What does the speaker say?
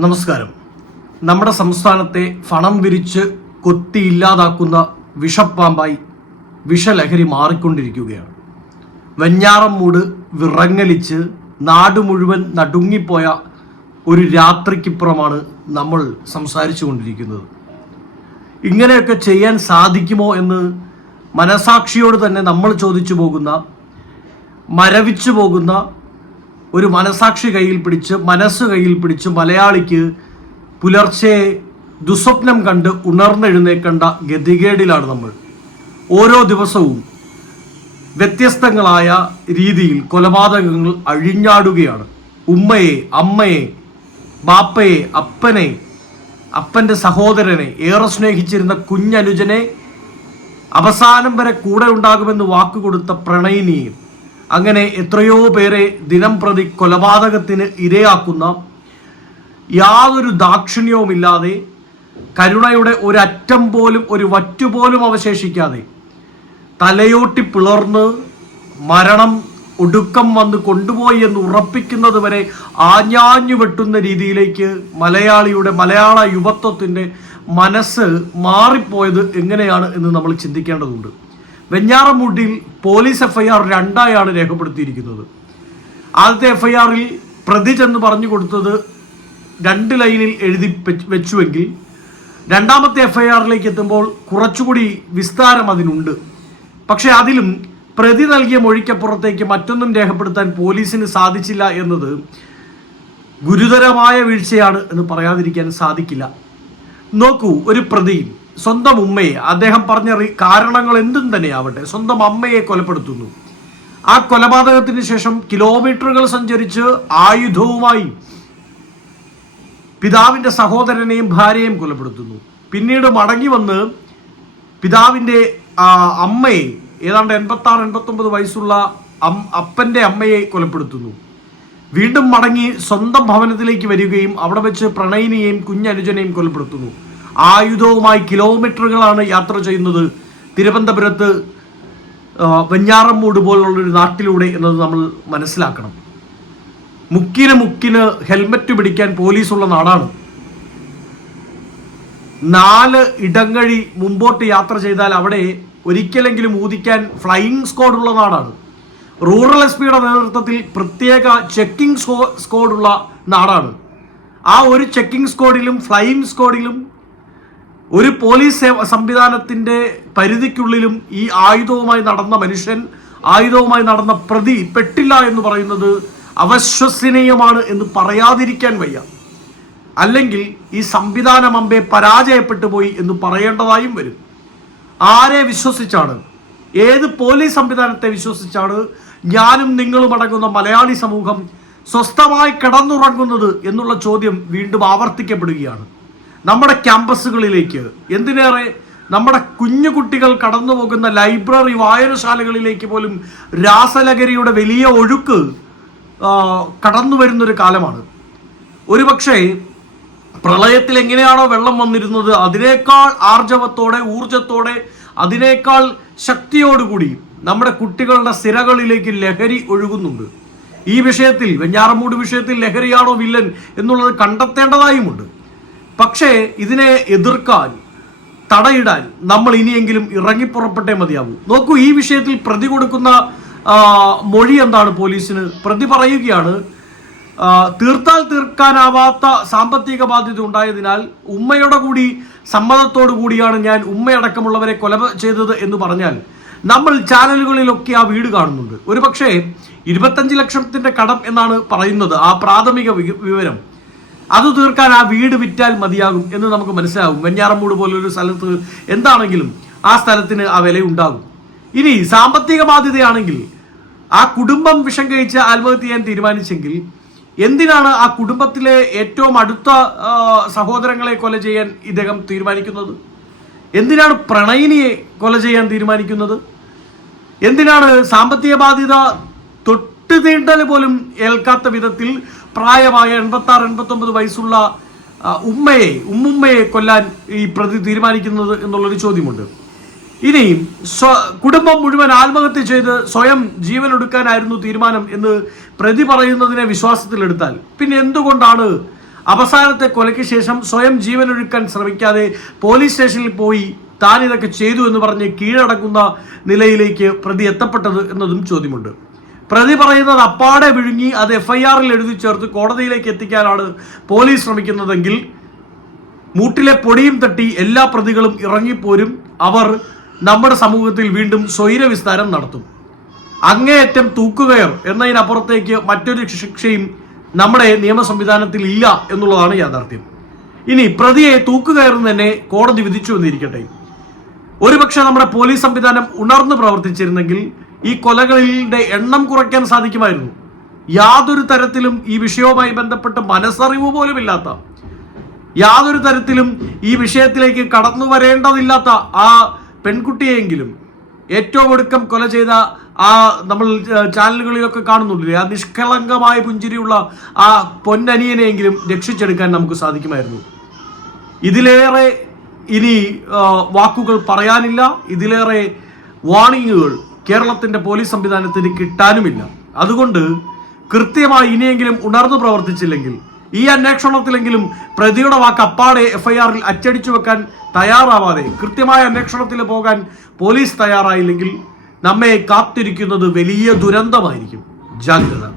നമസ്കാരം. നമ്മുടെ സംസ്ഥാനത്തെ ഫണം വിരിച്ച് കൊത്തി ഇല്ലാതാക്കുന്ന വിഷപ്പാമ്പായി വിഷലഹരി മാറിക്കൊണ്ടിരിക്കുകയാണ്. വെഞ്ഞാറം മൂട് വിറങ്ങലിച്ച് നാട് മുഴുവൻ നടുങ്ങിപ്പോയ ഒരു രാത്രിക്കിപ്പുറമാണ് നമ്മൾ സംസാരിച്ചു കൊണ്ടിരിക്കുന്നത് ഇങ്ങനെയൊക്കെ ചെയ്യാൻ സാധിക്കുമോ എന്ന് മനസാക്ഷിയോട് തന്നെ നമ്മൾ ചോദിച്ചു പോകുന്ന മരവിച്ചു പോകുന്ന ഒരു മനസാക്ഷി കയ്യിൽ പിടിച്ച് മനസ്സ് കയ്യിൽ പിടിച്ച് മലയാളിക്ക് പുലർച്ചെ ദുസ്വപ്നം കണ്ട് ഉണർന്നെഴുന്നേക്കേണ്ട ഗതികേടിലാണ് നമ്മൾ. ഓരോ ദിവസവും വ്യത്യസ്തങ്ങളായ രീതിയിൽ കൊലപാതകങ്ങൾ അഴിഞ്ഞാടുകയാണ്. ഉമ്മയെ അമ്മയെ ബാപ്പയെ അപ്പനെ അപ്പന്റെ സഹോദരനെ ഏറെ സ്നേഹിച്ചിരുന്ന കുഞ്ഞനുജനെ അവസാനം വരെ കൂടെ ഉണ്ടാകുമെന്ന് വാക്കുകൊടുത്ത പ്രണയിനിയും അങ്ങനെ എത്രയോ പേരെ ദിനം പ്രതി കൊലപാതകത്തിന് ഇരയാക്കുന്ന യാതൊരു ദാക്ഷിണ്യവുമില്ലാതെ കരുണയുടെ ഒരറ്റം പോലും ഒരു വറ്റുപോലും അവശേഷിക്കാതെ തലയോട്ടി പിളർന്ന് മരണം ഒടുക്കം വന്ന് കൊണ്ടുപോയി എന്ന് ഉറപ്പിക്കുന്നത് വരെ ആഞ്ഞാഞ്ഞു വെട്ടുന്ന രീതിയിലേക്ക് മലയാളിയുടെ മലയാള യുവത്വത്തിന്റെ മനസ്സ് മാറിപ്പോയത് എങ്ങനെയാണ് എന്ന് നമ്മൾ ചിന്തിക്കേണ്ടതുണ്ട്. വെഞ്ഞാറമൂട്ടിൽ പോലീസ് എഫ്ഐആർ രണ്ടായാണ് രേഖപ്പെടുത്തിയിരിക്കുന്നത്. ആദ്യത്തെ എഫ്ഐആറിൽ പ്രതി ചെന്ന് പറഞ്ഞു കൊടുത്തത് രണ്ട് ലൈനിൽ എഴുതി വെച്ചുവെങ്കിൽ രണ്ടാമത്തെ എഫ്ഐആറിലേക്ക് എത്തുമ്പോൾ കുറച്ചുകൂടി വിസ്താരം അതിനുണ്ട്. പക്ഷേ അതിലും പ്രതി നൽകിയ മൊഴിക്കപ്പുറത്തേക്ക് മറ്റൊന്നും രേഖപ്പെടുത്താൻ പോലീസിന് സാധിച്ചില്ല എന്നത് ഗുരുതരമായ വീഴ്ചയാണ് എന്ന് പറയാതിരിക്കാൻ സാധിക്കില്ല. നോക്കൂ ഒരു പ്രതി സ്വന്തം ഉമ്മയെ അദ്ദേഹം പറഞ്ഞ കാരണങ്ങൾ എന്തും തന്നെയാവട്ടെ സ്വന്തം അമ്മയെ കൊലപ്പെടുത്തുന്നു. ആ കൊലപാതകത്തിന് ശേഷം കിലോമീറ്ററുകൾ സഞ്ചരിച്ച് ആയുധവുമായി പിതാവിന്റെ സഹോദരനെയും ഭാര്യയെയും കൊലപ്പെടുത്തുന്നു. പിന്നീട് മടങ്ങി വന്ന് പിതാവിന്റെ അമ്മയെ ഏതാണ്ട് എൺപത്തി ആറ് എൺപത്തൊമ്പത് വയസ്സുള്ള അം അപ്പന്റെ അമ്മയെ കൊലപ്പെടുത്തുന്നു. വീണ്ടും മടങ്ങി സ്വന്തം ഭവനത്തിലേക്ക് വരികയും അവിടെ വെച്ച് പ്രണയിനിയെയും കുഞ്ഞനുജനെയും കൊലപ്പെടുത്തുന്നു. ആയുധവുമായി കിലോമീറ്ററുകളാണ് യാത്ര ചെയ്യുന്നത്. തിരുവനന്തപുരത്ത് വെഞ്ഞാറമ്മൂട് പോലുള്ളൊരു നാട്ടിലൂടെ എന്നത് നമ്മൾ മനസ്സിലാക്കണം. മുക്കിന് മുക്കിന് ഹെൽമറ്റ് പിടിക്കാൻ പോലീസുള്ള നാടാണ്. നാല് ഇടങ്ങഴി മുമ്പോട്ട് യാത്ര ചെയ്താൽ അവിടെ ഒരിക്കലെങ്കിലും ഊതിക്കാൻ ഫ്ലൈയിങ് സ്ക്വാഡ് ഉള്ള നാടാണ്. റൂറൽ എസ് പിയുടെ നേതൃത്വത്തിൽ പ്രത്യേക ചെക്കിംഗ് സ്കോ സ്ക്വാഡുള്ള നാടാണ്. ആ ഒരു ചെക്കിംഗ് സ്ക്വാഡിലും ഫ്ലൈയിങ് സ്ക്വാഡിലും ഒരു പോലീസ് സംവിധാനത്തിന്റെ പരിധിക്കുള്ളിലും ഈ ആയുധവുമായി നടന്ന മനുഷ്യൻ ആയുധവുമായി നടന്ന പ്രതി പെട്ടില്ല എന്ന് പറയുന്നത് അവശ്വസനീയമാണ് എന്ന് പറയാതിരിക്കാൻ വയ്യ. അല്ലെങ്കിൽ ഈ സംവിധാനം അമ്പെ പരാജയപ്പെട്ടു പോയി എന്ന് പറയേണ്ടതായും വരും. ആരെ വിശ്വസിച്ചാണ്? ഏത് പോലീസ് സംവിധാനത്തെ വിശ്വസിച്ചാണ് ഞാനും നിങ്ങളും അടങ്ങുന്ന മലയാളി സമൂഹം സ്വസ്ഥമായി കിടന്നുറങ്ങുന്നത് എന്നുള്ള ചോദ്യം വീണ്ടും ആവർത്തിക്കപ്പെടുകയാണ്. നമ്മുടെ ക്യാമ്പസുകളിലേക്ക്. എന്തിനേറെ? നമ്മുടെ കുഞ്ഞു കുട്ടികൾ കടന്നു പോകുന്ന ലൈബ്രറി വായനശാലകളിലേക്ക് പോലും രാസലഹരിയുടെ വലിയ ഒഴുക്ക് കടന്നു വരുന്നൊരു കാലമാണ്. ഒരുപക്ഷേ പ്രളയത്തിൽ എങ്ങനെയാണോ വെള്ളം വന്നിരുന്നത് അതിനേക്കാൾ ആർജവത്തോടെ ഊർജത്തോടെ അതിനേക്കാൾ ശക്തിയോടുകൂടി നമ്മുടെ കുട്ടികളുടെ സിരകളിലേക്ക് ലഹരി ഒഴുകുന്നുണ്ട്. ഈ വിഷയത്തിൽ വെഞ്ഞാറമൂട് വിഷയത്തിൽ ലഹരിയാണോ വില്ലൻ എന്നുള്ളത് കണ്ടെത്തേണ്ടതായുമുണ്ട്. പക്ഷേ ഇതിനെ എതിർക്കാൻ തടയിടാൻ നമ്മൾ ഇനിയെങ്കിലും ഇറങ്ങിപ്പുറപ്പെട്ടേ മതിയാവും. നോക്കൂ ഈ വിഷയത്തിൽ പ്രതി കൊടുക്കുന്ന മൊഴി എന്താണ് പോലീസിന്? പ്രതി പറയുകയാണ് തീർത്താൽ തീർക്കാനാവാത്ത സാമ്പത്തിക ബാധ്യത ഉണ്ടായതിനാൽ ഉമ്മയുടെ കൂടി സമ്മതത്തോടു കൂടിയാണ് ഞാൻ ഉമ്മയടക്കമുള്ളവരെ കൊല ചെയ്തത് എന്ന് പറഞ്ഞാൽ നമ്മൾ ചാനലുകളിലൊക്കെ ആ വീട് കാണുന്നുണ്ട്. ഒരു പക്ഷേ ഇരുപത്തഞ്ച് ലക്ഷത്തിന്റെ കടം എന്നാണ് പറയുന്നത് ആ പ്രാഥമിക വിവരം. അത് തീർക്കാൻ ആ വീട് വിറ്റാൽ മതിയാകും എന്ന് നമുക്ക് മനസ്സിലാകും വെഞ്ഞാറമ്മൂട് പോലൊരു സ്ഥലത്ത് എന്താണെങ്കിലും ആ സ്ഥലത്തിന് ആ വിലയുണ്ടാകും ഇനി സാമ്പത്തിക ബാധ്യതയാണെങ്കിൽ ആ കുടുംബം വിഷം കഴിച്ച് ആത്മഹത്യ ചെയ്യാൻ തീരുമാനിച്ചെങ്കിൽ എന്തിനാണ് ആ കുടുംബത്തിലെ ഏറ്റവും അടുത്ത സഹോദരങ്ങളെ കൊല ചെയ്യാൻ ഇദ്ദേഹം തീരുമാനിക്കുന്നത്? എന്തിനാണ് പ്രണയിനിയെ കൊല ചെയ്യാൻ തീരുമാനിക്കുന്നത്? എന്തിനാണ് സാമ്പത്തിക ബാധ്യത തൊട്ട് തീണ്ടൽ പോലും ഏൽക്കാത്ത വിധത്തിൽ പ്രായമായ എൺപത്തി ആറ് എൺപത്തി ഒമ്പത് വയസ്സുള്ള ഉമ്മയെ ഉമ്മുമ്മയെ കൊല്ലാൻ ഈ പ്രതി തീരുമാനിക്കുന്നത് എന്നുള്ളൊരു ചോദ്യമുണ്ട്. ഇനിയും സ്വ കുടുംബം മുഴുവൻ ആത്മഹത്യ ചെയ്ത് സ്വയം ജീവൻ എടുക്കാനായിരുന്നു തീരുമാനം എന്ന് പ്രതി പറയുന്നതിനെ വിശ്വാസത്തിലെടുത്താൽ പിന്നെ എന്തുകൊണ്ടാണ് അവസാനത്തെ കൊലയ്ക്ക് ശേഷം സ്വയം ജീവനൊഴുക്കാൻ ശ്രമിക്കാതെ പോലീസ് സ്റ്റേഷനിൽ പോയി താൻ ഇതൊക്കെ ചെയ്തു എന്ന് പറഞ്ഞ് കീഴടക്കുന്ന നിലയിലേക്ക് പ്രതി എത്തപ്പെട്ടത് എന്നതും ചോദ്യമുണ്ട്. പ്രതി പറയുന്നത് അപ്പാടെ വിഴുങ്ങി അത് എഫ്ഐആറിൽ എഴുതി ചേർത്ത് കോടതിയിലേക്ക് എത്തിക്കാനാണ് പോലീസ് ശ്രമിക്കുന്നതെങ്കിൽ മൂട്ടിലെ പൊടിയും തട്ടി എല്ലാ പ്രതികളും ഇറങ്ങിപ്പോരും. അവർ നമ്മുടെ സമൂഹത്തിൽ വീണ്ടും സ്വൈരവിസ്താരം നടത്തും. അങ്ങേയറ്റം തൂക്കുകയർ എന്നതിനപ്പുറത്തേക്ക് മറ്റൊരു ശിക്ഷയും നമ്മുടെ നിയമ സംവിധാനത്തിൽ ഇല്ല എന്നുള്ളതാണ് യാഥാർത്ഥ്യം. ഇനി പ്രതിയെ തൂക്കുകയറും തന്നെ കോടതി വിധിച്ചു എന്നിരിക്കട്ടെ ഒരുപക്ഷെ നമ്മുടെ പോലീസ് സംവിധാനം ഉണർന്നു പ്രവർത്തിച്ചിരുന്നെങ്കിൽ ഈ കൊലകളിലെ എണ്ണം കുറയ്ക്കാൻ സാധിക്കുമായിരുന്നു. യാതൊരു തരത്തിലും ഈ വിഷയവുമായി ബന്ധപ്പെട്ട് മനസ്സറിവ് പോലുമില്ലാത്ത യാതൊരു തരത്തിലും ഈ വിഷയത്തിലേക്ക് കടന്നു വരേണ്ടതില്ലാത്ത ആ പെൺകുട്ടിയെങ്കിലും ഏറ്റവും ഒടുക്കം കൊല ചെയ്ത ആ നമ്മൾ ചാനലുകളിലൊക്കെ കാണുന്നുണ്ടല്ലേ? ആ നിഷ്കളങ്കമായ പുഞ്ചിരിയുള്ള ആ പൊന്നനിയനെയെങ്കിലും രക്ഷിച്ചെടുക്കാൻ നമുക്ക് സാധിക്കുമായിരുന്നു. ഇതിലേറെ ഇനി വാക്കുകൾ പറയാനില്ല. ഇതിലേറെ വാണിങ്ങുകൾ കേരളത്തിന്റെ പോലീസ് സംവിധാനത്തിന് കിട്ടാനുമില്ല. അതുകൊണ്ട് കൃത്യമായി ഇനിയെങ്കിലും ഉണർന്നു പ്രവർത്തിച്ചില്ലെങ്കിൽ ഈ അന്വേഷണത്തിലെങ്കിലും പ്രതിയുടെ വാക്ക് അപ്പാടെ എഫ്ഐആറിൽ അച്ചടിച്ചു വെക്കാൻ തയ്യാറാവാതെ കൃത്യമായ അന്വേഷണത്തിൽ പോകാൻ പോലീസ് തയ്യാറായില്ലെങ്കിൽ നമ്മെ കാത്തിരിക്കുന്നത് വലിയ ദുരന്തമായിരിക്കും. ജാഗ്രത.